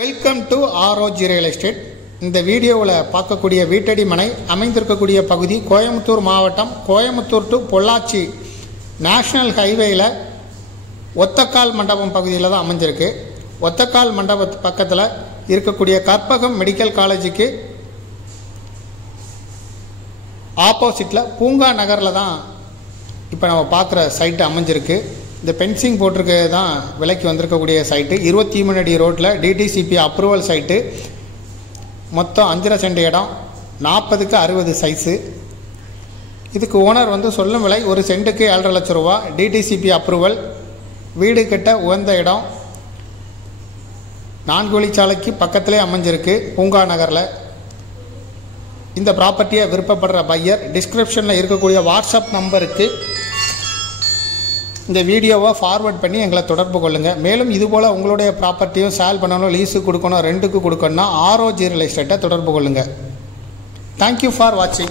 Welcome to ROG real estate. இந்த வீடியோவில் பார்க்கக்கூடிய வீட்டடி மனை அமைந்திருக்கக்கூடிய பகுதி கோயம்புத்தூர் மாவட்டம், கோயம்புத்தூர் டு பொள்ளாச்சி நேஷ்னல் ஹைவேயில் ஒத்தக்கால் மண்டபம் பகுதியில் தான் அமைஞ்சிருக்கு. ஒத்தக்கால் மண்டபத்து பக்கத்தில் இருக்கக்கூடிய கற்பகம் மெடிக்கல் காலேஜுக்கு ஆப்போசிட்டில் பூங்கா நகரில் தான் இப்போ நம்ம பார்க்குற சைட்டு அமைஞ்சிருக்கு. இந்த பென்சிங் போட்டிருக்கிறது தான் விலைக்கு வந்திருக்கக்கூடிய சைட்டு. 23 அடி ரோட்டில் டிடிசிபி அப்ரூவல் சைட்டு. மொத்தம் 5.5 சென்ட் இடம், 40க்கு 60 சைஸு. இதுக்கு ஓனர் சொல்லும் விலை ஒரு சென்ட்டுக்கு 7.5 லட்சம் ரூபா. டிடிசிபி அப்ரூவல், வீடு கட்ட உகந்த இடம், 4 வழிச்சாலைக்கு பக்கத்திலே அமைஞ்சிருக்கு பூங்கா நகரில். இந்த ப்ராப்பர்ட்டியை விருப்பப்படுற பையர் டிஸ்கிரிப்ஷனில் இருக்கக்கூடிய வாட்ஸ்அப் நம்பருக்கு இந்த வீடியோவை ஃபார்வர்ட் பண்ணி எங்களை தொடர்பு கொள்ளுங்கள். மேலும் இதுபோல் உங்களுடைய ப்ராப்பர்ட்டியும் சேல் பண்ணணும், லீஸுக்கு கொடுக்கணும், ரெண்டுக்கு கொடுக்கணும்னா ஆர்ஓஜி ரியல் எஸ்டேட்டை தொடர்பு கொள்ளுங்கள். தேங்க்யூ ஃபார் வாட்சிங்.